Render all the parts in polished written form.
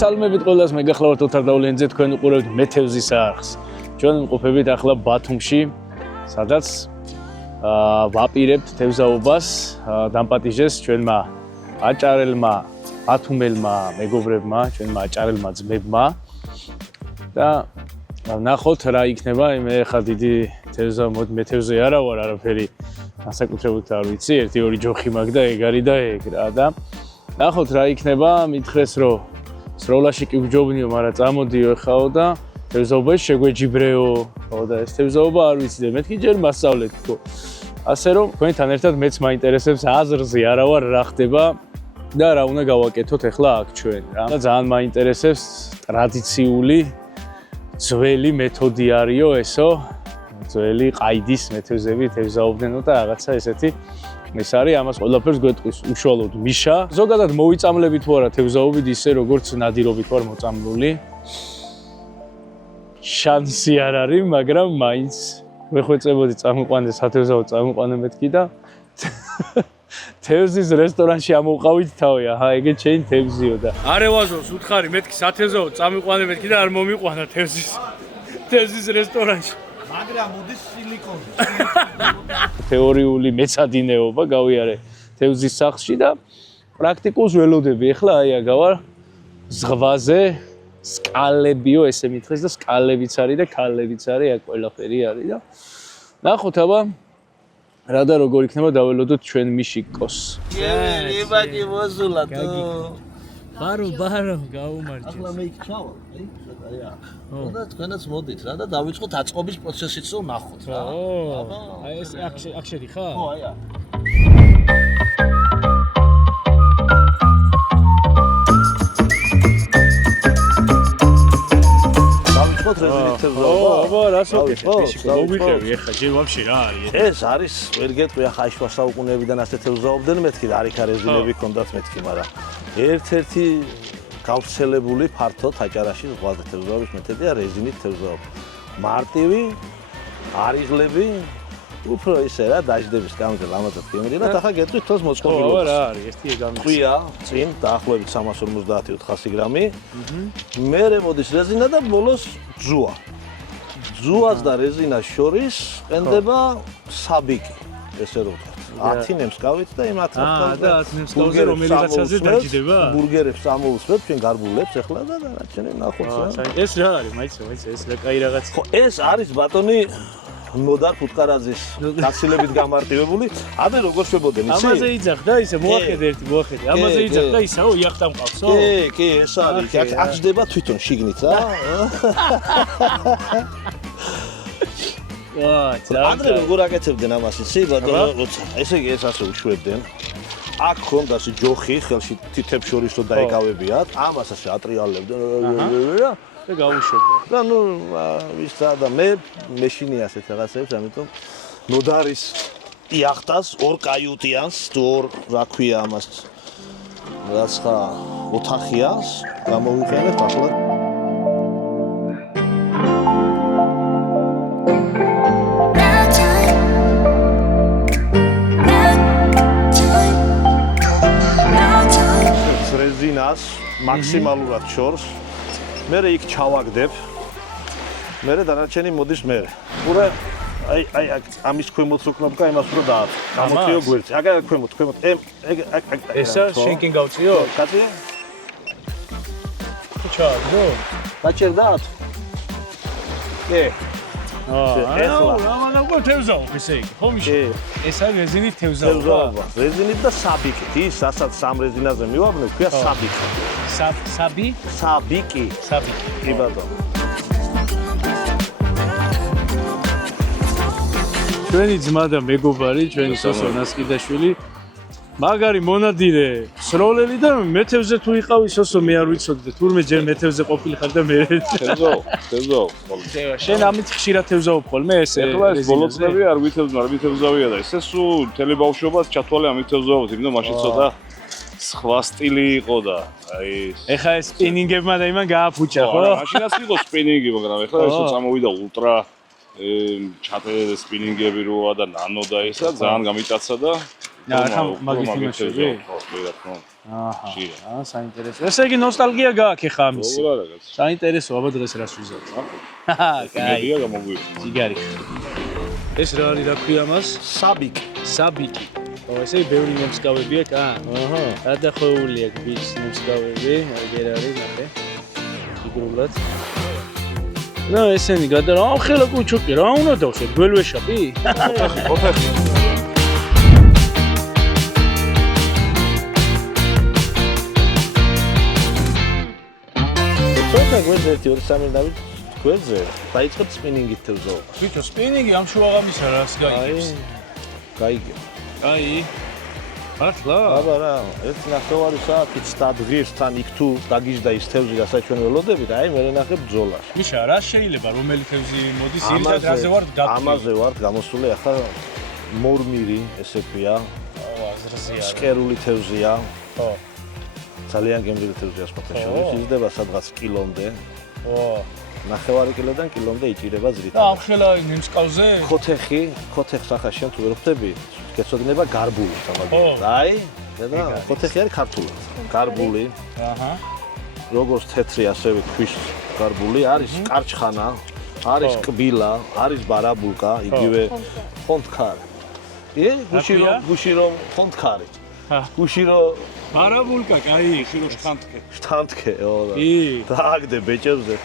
მოგესალმებით ყველას, მე გახლავართ ოთარ დავლენიძე, თქვენ უყურებთ მეთევზის არხს. ჩვენ ვიმყოფებით ახლა ბათუმში, სადაც ვაპირებთ თევზაობას, დამპატიჟეს ჩვენმა აჭარელმა, ბათუმელმა მეგობრებმა, ჩვენმა აჭარელმა ძმებმა და ნახოთ რა იქნება, მე ხა დიდი მეთევზე არა ვარ, არაფერი განსაკუთრებით არ ვიცი, 1-2 ჯოხი მაქვს და ეგ არის და ეგ რა და ნახოთ რა იქნება, მითხრეს რომ სროლაში კი ვჯობნიო, მაგრამ წამოდიო ხაო და თევზაობაში შეგვეჯიბრეო, ხო და ეს თევზაობა არ ვიცი და მეთქი ჯერ მასწავლეთ ხო. ასე რომ თქვენთან ერთად მეც მაინტერესებს აზრზე არა ვარ რა ხდება და რა უნდა გავაკეთოთ ახლა აქ ჩვენ რა. და ძალიან მაინტერესებს ტრადიციული ძველი მეთოდი არისო ესო, ძველი ყაიდის მეთევზები თევზაობდნენო და რაღაცა ესეთი ეს არის ამას ყველაფერს გვეტყვის უშუალოდ მიშა. ზოგადად მოვიწამლებით თუ არა თევზაობით ისე როგორც ნადირობით ვარ მოწამლული. შანსი არ არის, მაგრამ მაინც ვეხვეწებოდი წამოყვანე სათევზაო წამოყვანე მეთქი და თევზის რესტორანში ამოვყავით თავი, აჰა ეგე ჩემი თევზიო და არევაზოს უთხარი მეთქი სათევზაო წამოყვანე მეთქი და არ მომიყვანა თევზის რესტორანში. მაგრამ მოდის სილიკონი. თეორიული მეცადინეობა გავიარე თევზის სახლში და პრაქტიკულს ველოდები. ახლა აი აგავარ ზღვაზე, სკალებიო ესე მითხეს და სკალებიც არის და ქალებიც არის, აქ ყველაფერი არის და ნახოთ აბა რა და როგორ იქნება დაველოდოთ ჩვენ მიშიკოს. ებაკი მოსულა თუ ბარო გაუმარჯეს. ახლა მე იქ ჩავალ, და თქვენაც მოდით რა და დავიწყოთ აწყობის პროცესიც რომ ნახოთ რა. აი ეს აქ შედიხარ? ხო, აი. დავიწყოთ რეზინით თევზაობა. აბა რას ვაკეთებ? მოგვიყევი ახლა ჯერ ვაფშე რა არის? ეს არის ვერ გეტყვი ახლა შუა საუკუნეებიდან ასე თევზაობდნენ მეთქი და არიქა რეზინები ჰქონდათ მეთქი, მაგრამ ერთ-ერთი გავრცელებული ფართოდ აჭარაში ზღვაზე თევზაობის მეთოდია რეზინით თევზაობა. მარტივი, არიღლები, უფრო ისე რა დაждების გამო ლამაზად გემრიელად, ახლა გეტყვით თოს მოწყობილობას. ხო, რა არის? ერთი გამი. ყია, წინ დაახლოებით 350-400 გრამი. მერე მოდის რეზინა და ბოლოს ძუა. ძუას და რეზინას შორის ყენდება საბიკი, ესე რომ ვთქვათ. 10 ნემსკავით და იმ 10 ნემსკავზე და 10 ნემსკავზე რომელიღაცაზე დაჯდება? ბურგერებს ამოუსვებ ჩვენ გარბულებს ახლა და დანარჩენი ნახოთ რა. ეს რა არის? მაიცო, ეს რა კაი რაღაც. ხო, ეს არის ბატონი ნოდარ ფუტკარაძის გაცილებით გამარტივებული. აბე როგორ შვებოდნენ იცი? ამაზე იძახდა ისე მოახედე ერთი მოახედე. ამაზე იძახდა ისაო იახტა მყავსო? კი, ეს არის. აქ ჯდება თვითონ შიგნით რა. ადრე როგორ აკეთებდნენ ამას იცი ბატონო როცა ესე იგი ეს ასე უშვებდნენ აქ ხონდა ასე ჯოხი ხელში თითებს შორის რომ დაეკავებიათ ამას ასე ატრიალებდნენ და გაუშვებდნენ და ნუ ვისა და მე მეშინი ასეთ რაღაცებს ამიტომ ნოდარის იახტას ორ კაიუტიანს თუ ორ რა ქვია ამას რაც ხა ოთახიას გამოვიყენებთ ახლა რეზინას მაქსიმალურად შორს მე იქ ჩავაგდებ მე დანარჩენი მოდის მე ყურე აი ამის ქვემოთ რო კნოპკა იმას რო დაათ გამოწიო გვერდზე აგა ქვემოთ ესა შენკენ გავწიო კაცი ჩააგდო დაჭერდათ კი ახლა რა თევზაობა ესე იგი ხო მიშა ეს არის რეზინით თევზაობა რეზინით და საბიკით ის ასაც სამ რეზინაზე მივაბნევ ქვია საბიკი საბიკი კი ბატონო ჩვენი ძმა და მეგობარი ჩვენი სოსო ნასკიდაშვილი მაგარი მონადირე სროლელი და მეთევზე თუ იყავი სოსო მე არ ვიცოდი და თურმე ჯერ მეთევზე ყოფილი ხარ და მე თევზაო შენ ამით ხშირად თევზაობ ხოლმე ესე ახლა ეს ბოლო წლები არ ვითევზავია და ესე სულ მთელი ბავშვობას ჩათვალე ამით თევზაობთ იმიტომ მაშინ ცოტა სხვა სტილი იყო და აი ეხა ეს სპინინგებმა და იმან გააფუჭა ხო? მაშინაც იყო სპინინგი მაგრამ ეხლა ესე წამოვიდა ultra ჩატე სპინინგები როა და ნანო და ესა ძალიან გამიტაცა და ახლა მაგის იმაშები? ხო, რა თქმა უნდა. აჰა, საინტერესო. ესე იგი ნოსტალგია გააქვს ახლა ამის. როგორ არა კაცო. საინტერესო, აბა დღეს რას ვიზავთ? აჰა, კაი. მედია გამოგვიყვება. ციგარი. ეს რა არის, რა ქვია მას? საბიკი. საბიკი. ო, ესე ბევრი ნემსკავები აქვს, აჰა. გადახვეული აქვს ბიჭს ნემსკავები, ეგერ არის, ნახე. იგრულად. ნუ ესენი გადა რა ხელა კუჩუკი, რა უნდა დავშე, გველვეშაპი? ოთახი. ცოტა გვერდზე 1-2-3 დავით გვერდზე დაიწყებ სპინინგით თევზაობას. ბიჭო, სპინინგი ამ შუაღამისა რას გაიგებს? გაიგებ. აი. ახლა? აბა რა, ერთ ნახევარი საათით სტადღირსთან იქ თუ დაგიჟდა ის თევზი, რასაც ჩვენ ველოდებით, აი მე ნახებ ბრძოლაში. მიშა, რა შეიძლება რომელი თევზი მოდის, ერთად რაზე ვარ გაგწევი? ამაზე ვარ გამოსული ახლა მორმირი, ესე ქვია. აუ, აზრზია. სკერული თევზია. ხო. ძალიან გემრიელი თევზია სპორტაშორის, იზრდება სადღაც კილომდე. ო. ნახევარი კილოდან კილომდე იჭირება და ზრითად. ამ ხელა ნემსკავზე? ხოთეხს ახლა შენ თუ ვერ ხვდები, გეცოდინება გარბული სამაგიეროდ. აი, და ხოთეხი არის ქართულად. გარბული, აჰა. როგორც თეთრი, ასევე ქვის გარბული, არის კარჩხანა, არის კბილა, არის ბარაბულკა, იგივე ფონდქარი. გუშირო ფონდქარი. გუშირო ბარაბულკა, კაი, ხირო შთანთქე. შთანთქე, ო და. დააგდე ბეჭებზე.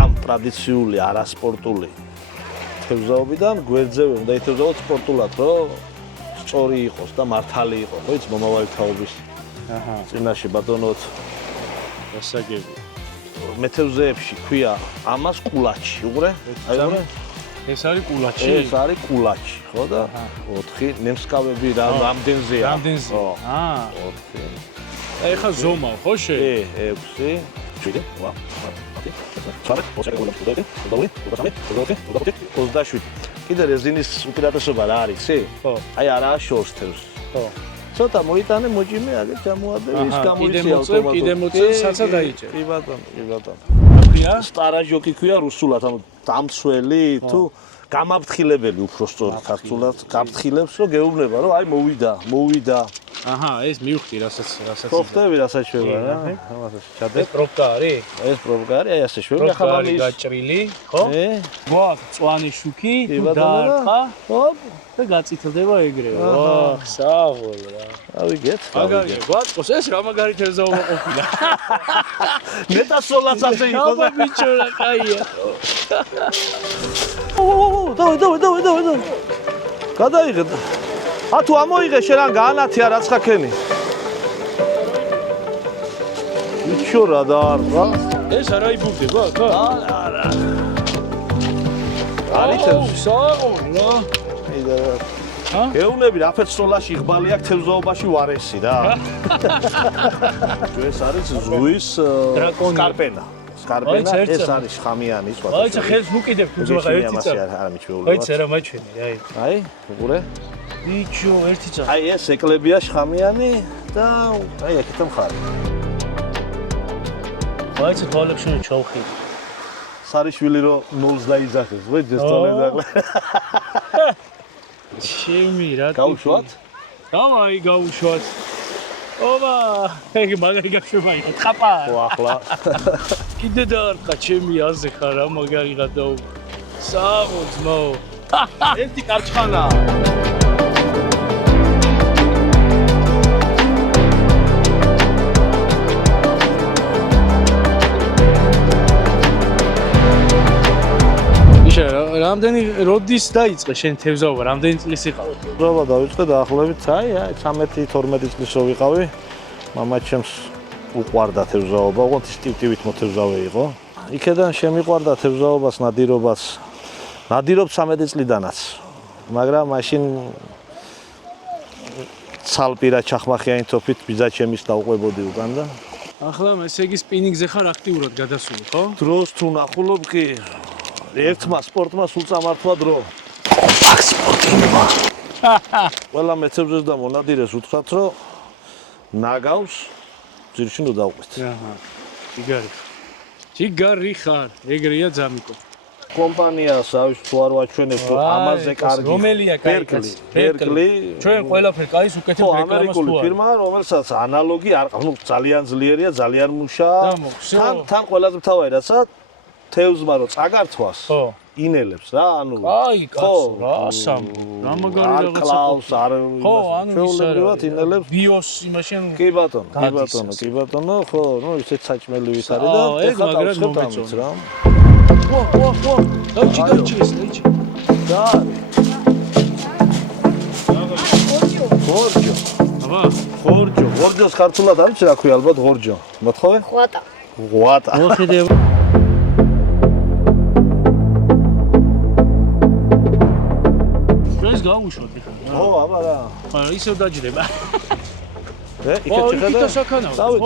ამ ტრადიციული არასპორტული თევზაობიდან გვერდზე უნდა ითევზაოთ სპორტულად, რომ სწორი იყოს და მართალი იყოს, ხო იცი მომავალი თაობის. აჰა. წინაშე ბატონოთ გასაგები. მეთევზეებში ქვია ამას კულაჩი, უყურე? აი უყურე? ეს არის კულაჩი? ეს არის კულაჩი, ხო და 4 ნემსკავები რამდენზეა? რამდენზე? ხო. 4. აი ხა ზომა, ხო შე? 6. 7. ვა. 27. კიდე რეზინის უპირატესობა რა არის, იცი? ხო. აი არაა შორს თევზს. ხო. ცოტა მოიტანე მოჭიმე, აგერ ჩამოადე, ის გამოიწია კიდე მოწევ, საცა დაიჭერ. კი ბატონო, კი ბატონო. ქვია? სტარაჟოკი ქვია რუსულად, ანუ დამცველი თუ გამაფრთხილებელი უფრო სწორად ქართულად გაფრთხილებს, რომ გეუბნება, რომ აი მოვიდა. აჰა, ეს მივხვდი, რასაც ხო ხტები, რასაც შვება რა. ამასაც ჩადე. ეს პროპკა არის? ეს პროპკა არის, აი ასე შვები, ახლა არის გაჭრილი, ხო? გვაქვს მწვანე შუქი, თუ დაარტყა, ჰოპ, და გაწითლდება ეგრევე. ვაჰ, საღოლ რა. ავიგეთ. მაგარია, გვაწყოს ეს რა მაგარი თევზაობა ყოფილა. მეტასოლაც ასე იყო და ბიჭო რა კაია. დავე. გადაიღე. თუ ამოიღე შენ ან გაანათია რაც ხაქენი. ბიჭო რა დაარღა? ეს არა იბუდება, ხა? არა. არის თევზი. საღოლ რა. ჰა? გეუბნები რაფერს სოლაში იღბალი აქვს თევზაობაში ვარესი რა. ეს არის ზღვის სკარპენა. სკარპენა ეს არის ხამიანი სხვა. აი ცა ხელს მუკიდებ თუ ზღვა ერთი წა. არა მიჩვეულობა. აი ცა რა მაჩვენი, აი. აი, უყურე. ბიჭო, ერთი წა. აი ეს ეკლებია შხამიანი და აი აქეთ მხარი. აი ცა თვალებში ჩავხი. სარიშვილი რო 0-ს დაიზახეს, ვეძეს თვალებს ახლა. ჩემი რა. გაუშვათ? დავაი გაუშვათ. ობა, ეგ მაგარი გახშობა იყო, თხაპა. ხო ახლა. კიდე დაარტყა ჩემი აზე ხარ რა მაგარი გადაუ. საღო ძმაო. ერთი კარჩხანა. რამდენი როდის დაიწყე შენ თევზაობა? რამდენი წლის იყავ? ზოვა დავიწყე დაახლოებით აი 13-12 წლის რო ვიყავი. მამაჩემს უყვარდა თევზაობა, ოღონდ ის ტივტივით მოთევზავე იყო. იქედან შემიყვარდა თევზაობას, ნადირობას. ნადირობ 13 წლიდანაც. მაგრამ მაშინ ცალპირა ჩახმახიანი თოფით ბიძაჩემის დაუყვებოდი უკან და ახლა ესე იგი სპინინგზე ხარ აქტიურად გადასული, ხო? დროს თუ ნახულობ კი ერთმა სპორტმა სულ წამართვა დრო. აქ სპორტინგმა. ყველა მეცევზეს და მონადირეს უთხრათ, რომ ნაგავს ძირში ნუ დავყვეთ. აჰა. ჯიგარი. ჯიგარი ხარ, ეგრეა ძამიკო. კომპანიას ავის თუ არ ვაჩვენებ თუ ამაზე კარგი რომელია კაი კაცი? Berkeley ჩვენ ყველაფერი კაის უკეთებ რეკლამას ამერიკული თუ არა? ფირმაა, რომელსაც ანალოგი არ ყავს, ძალიან ძლიერია, ძალიან მუშაა. თან ყველაზე მთავარი რაცა თევზმა რო წაგართვას, ხო. ინელებს რა, ანუ კაი კაცო, რა სამო. რა მაგარი არ რაღაცა. კლავს, არ ხო, ანუ ჩვეულებრივად ინელებს. ბიოს იმაში ანუ კი ბატონო, ხო, ნუ ისეთ საჭმელი ვის არის და ეგ მაგრად მომეწონა. რა. ვა, დაიჭი ეს, დაიჭი. და ღორჯო. აბა, ღორჯოს ქართულად არის რა ქვია ალბათ ღორჯო. მოთხოვე? ღვატა. მოხედე. ეს გავუშვოთ ხა. ხო, აბა რა. არა, ისევ დაჯდება. იქეთ შეხედა? წავით.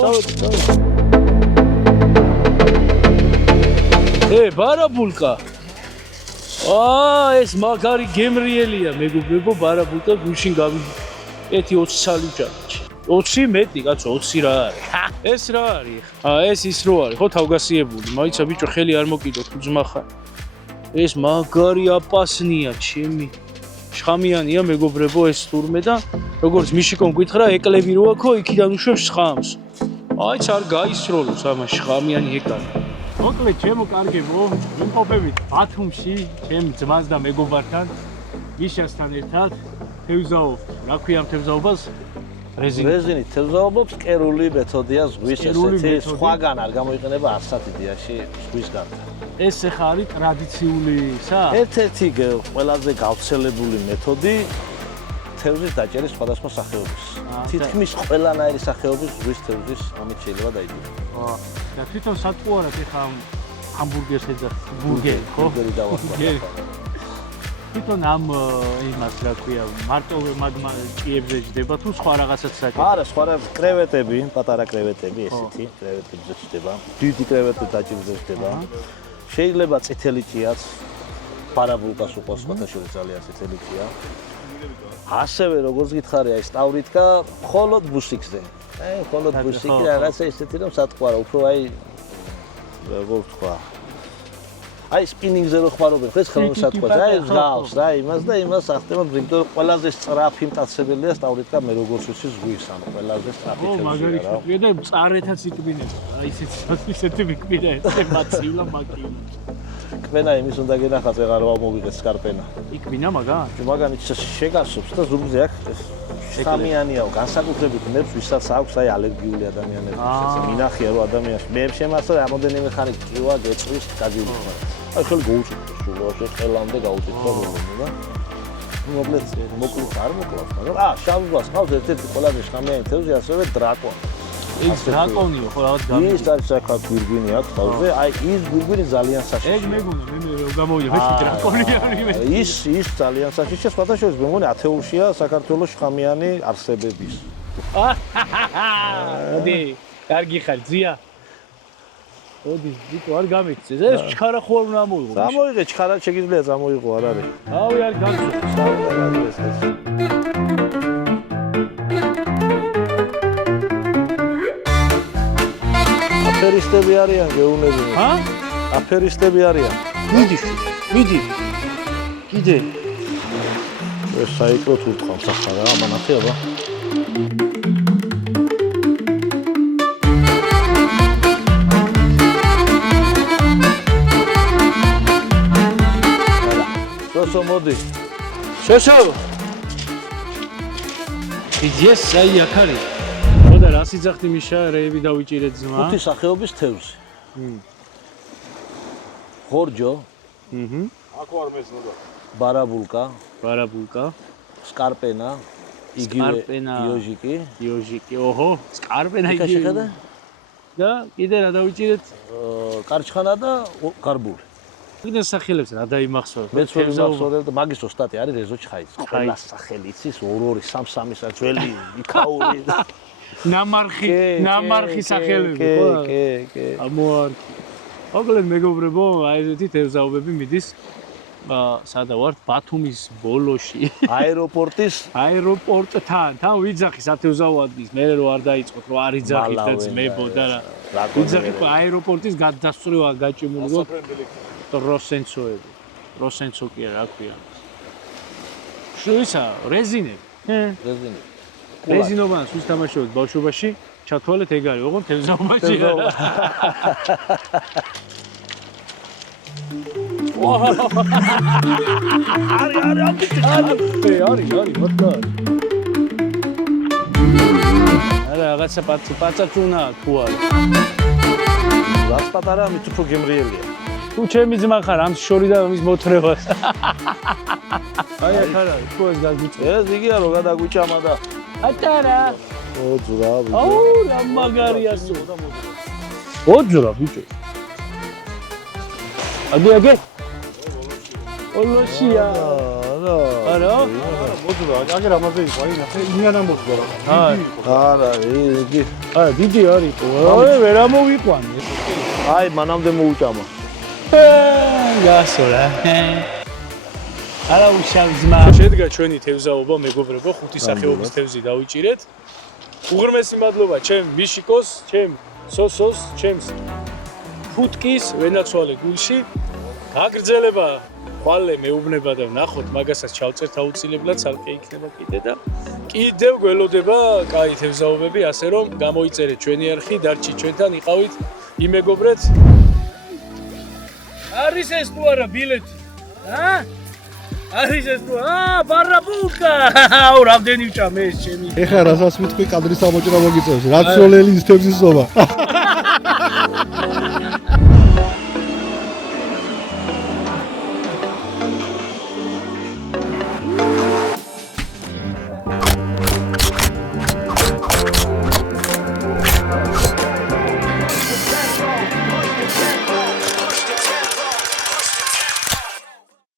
ბარაბულკა. ეს მაგარი გემრიელია, მეგობრებო, ბარაბულკა გუშინ გავიდი. 20 წელი ვჭამჭი. 20 მეტი, კაცო, 20 რა არის? ეს რა არის? ეს ის რო არის, ხო, თავგასიებული. მაიცა ბიჭო, ხელი არ მოკიდო, თუ ძმა ხარ. ეს მაგარი აპასნია, ჩემი. შხამიანია, მეგობრებო, ეს თურმე და როგორც მიშიკომ გითხრა, ეკლები რო აქო, იქიდან უშვებს ხამს. აიც არ გაისროლოს ამას შხამიანი ეკალი. მოკლედ, ჩემო კარგებო, ვიმყოფებით ბათუმში, ჩემ ძმას და მეგობართან, მიშასთან ერთად, თევზაობ. რა ქვია ამ თევზაობას? რეზინით თევზაობობს, კერული მეთოდია ზღვის ესეთი, სხვაგან არ გამოიყენება არცად იდეაში ზღვის გარდა. ეს ახლა არის ტრადიციული ისა? ერთ-ერთი ყველაზე გავრცელებული მეთოდი თევზის დაჭერის სხვადასხვა სახეობის. თითქმის ყველანაირი სახეობის ზღვის თევზის ამით შეიძლება დაიჭიროს. და თვითონ სატყუარად ახლა ჰამბურგერს ეძახს, ბურგერი, ხო? ბურგერი დავახლა. თვითონ ამ იმას რა ქვია, მარტო მაგმა ჭიებზე ჯდება თუ სხვა რაღაცაც საჭირო? არა, სხვა რა კრევეტები, პატარა კრევეტები ესეთი, კრევეტებზე ჯდება. დიდი კრევეტი დაჭერზე ჯდება. შეიძლება წითელი ჭიაც, ბარაბულკას უყოს სხვათაშორის ძალიან წითელი ჭია. ასევე როგორც გითხარია ის ტავრიტკა, მხოლოდ ბუსიკზე. მხოლოდ ბუსიკი რაღაცა ისეთი რომ სატყუარა, უფრო როგორ ვთქვა. სპინინგზე რო ხმარობენ, ხო ეს ხელმისაწვდომი, გავს რა იმას და იმას ახდენებ, იმიტომ რომ ყველაზე სწრაფი მტაცებელია ტავრიტკა, მე როგორც ვიცი ზღვის, ანუ ყველაზე სწრაფი თევზია რა. მაგარი ხმია და მწარეთაც იქბინება. ისეთი მიკბინა ესე მაცილა მაკინა. კბენა იმის უნდა გენახათ, ვეღარ მოვიღეთ სკარპენა. იქბინა მაგან? მაგანი შეგასობს და ზურგზე აქ შხამიანია, განსაკუთრებით ნებს, ვისაც აქვს ალერგიული ადამიანებისთვის. მინახია რომ ადამიანს მე შემასწრა რამოდენიმე ხანი ჭივა გეწვის გაგვიყვება. ხელი გაუწევთ სულ ხელამდე გაუწევთ და მოკლედ მოკლედ არ მოკლავს, მაგრამ შავობას ყავს ერთ-ერთი ყველაზე შხამიანი თევზი, ასევე დრაკონი. ეს დრაკონიო, ხო რაღაც გამი. ის არის აქ გვირგვინი აქვს თავზე, ის გვირგვინი ძალიან საშიშია. ეგ მეგონა, მე გამოვიდა, მე დრაკონიანი მე. ის ძალიან საშიშია, სხვათა შორის მე მგონი ათეულშია საქართველოს შხამიანი არსებების. მოდი, კარგი ხარ, ძია. მოდი, ვიკო არ გამიქცეს. ეს ჩხარა ხო არ უნდა მოიღო. გამოიღე, ჩხარა შეგიძლია გამოიღო, არ არის. ავი არ გამიქცეს. აფერისტები არიან გეუნები. აფერისტები არიან. მიდი. კიდე. ეს საიკლოთ უთხოვს ახლა რა, ამანახე აბა. სოსო მოდი. სოსო. იძეს აი აქ არის. და რა სიძახდი მიშა რეები დავიჭირეთ ძმა? ხუთი სახეობის თევზი. ღორჯო. აქ არ მეზნობა. ბარაბულკა. სკარპენა. იგივე იოჟიკი. ოჰო, სკარპენა იგივე. შეხედა? და კიდე რა დავიჭირეთ? კარჩხანა და გარბული. კიდე სახელებს რა დაიმახსოვრე? მე ვიმახსოვრე და მაგის ოსტატი არის რეზო ჩხაიძე. ყველა სახელი იცის 2-2, 3-3-ისა ძველი იქაური და ნამარხი სახელები ხო? კი. ამოარქი. მოკლედ მეგობრებო, აი ესეთი თევზაობები მიდის სადა ვართ ბათუმის ბოლოში. აეროპორტთან. თან ვიძახი სათევზაო ადგილს, მე რო არ დაიწყოთ, რო არ იძახით და ძმებო და რა. ვიძახი აეროპორტის გადასწრება გაჭიმული. ტროსენცოები. ტროსენცო კი არა, რა ქვია. შუისა, რეზინები. რეზინი. რეზინოვანს ვის თამაშობთ ბავშვობაში? ჩათვალეთ ეგ არის, ოღონდ თევზაობაში. არის, მოდგარ. არა, რაღაცა პაწაწუნა თუ არა. რაც პატარა მით უფრო გემრიელია. თუ ჩემი ძმა ხარ, ამ შორი და ამის მოთრევას. აი აქ არა, თუ ეს გაგვიწევ. ეს იგია რომ გადაგვიჭამა და ატარა. ოძრა ბიჭო. აუ, რა მაგარია სულ. ოძრა ბიჭო. აგე. ოლოშია. არა. მოძრა, აგერ ამაზე იყო, აი ნახე, ინიანა მოძრა. არა, იგი. არა, დიდი არის. აი, ვერ ამოვიყვანე. აი, მანამდე მოუჭამა. გასოლა. არა უშავი ძმა. შედგა ჩვენი თევზაობა, მეგობრებო, ხუთი სახეობის თევზი დავიჭირეთ. უღრმესი მადლობა ჩემ მიშიკოს, ჩემ სოსოს, ჩემს ფუტკის ვენაცვალე გულში. გაგრძელება ხვალე მეუბნება და ნახოთ მაგასაც ჩავწერთ აუცილებლად, ცალკე იქნება კიდე და კიდევ გველოდება კაი თევზაობები, ასე რომ გამოიწერეთ ჩვენი არხი, დარჩი ჩვენთან, იყავით, იმეგობრეთ. არის ეს თუ არა ბილეთი? არის ეს თუ ბარაბულკა. აუ, რამდენი ვჭამ ეს ჩემი. ეხლა რასაც მithქვი კადრის ამოჭრა მოგიწევს. რაციონალური თევზის ზომა.